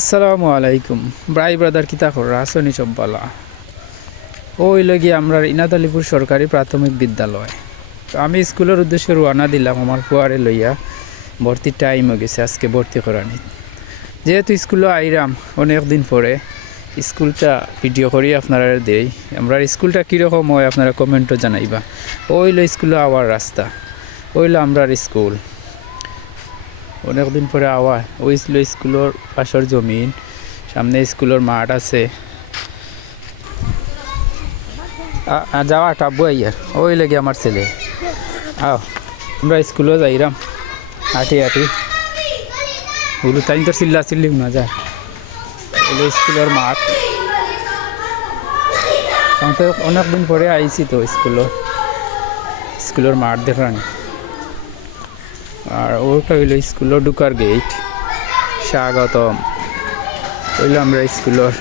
আসসালামু আলাইকুম ব্রাই ব্রাদার কিতা খবর আসনি সব বালা ওই লগি আমরা ইনাদ আলীপুর সরকারি প্রাথমিক বিদ্যালয়। তো আমি স্কুলের উদ্দেশ্যে রওনা দিলাম আমার ফুয়ারে লইয়া। ভর্তির টাইম হয়ে গেছে আজকে ভর্তি করানি, যেহেতু স্কুলে আইরাম অনেক দিন পরে স্কুলটা ভিডিও করি আপনারা দেই। আমরা স্কুলটা কীরকম হয় আপনারা কমেন্টও জানাইবা। ওইলো স্কুলে আওয়ার রাস্তা, ওইলো আমরার স্কুল। অনেক দিন পরে আওয়া ওই ছিল স্কুলের পাশের জমিন, সামনে স্কুলের মাঠ আছে। যাওয়া টাব্বু আইয়ার ওই লাগে আমার ছেলে আও আমরা স্কুলে যাইরাম হাঁটি হাঁটি বলু তাই তো চিল্লা চিল্লি না যায়। ওই স্কুলের মাঠ তো অনেক দিন পরে আইছি তো স্কুলের মাঠ দেখানি। আর ওটা হইলো স্কুলের ঢুকার গেট, স্বাগতম। হইলো আমরা স্কুলের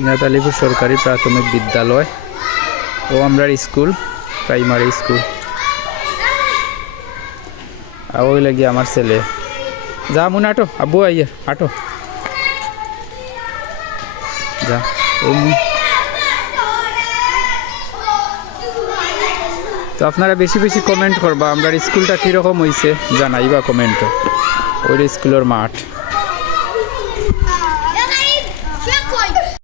ইনাদ আলীপুর সরকারি প্রাথমিক বিদ্যালয় ও আমরা স্কুল প্রাইমারি স্কুল। আর ওই লাগি আমার ছেলে যা মুন আটো আব্বু আইয়া আটো যা। তো আপনারা বেশি বেশি কমেন্ট করবা, আমরা স্কুলটা কীরকম হয়েছে জানাইবা কমেন্টও। ওই স্কুলের মাঠ।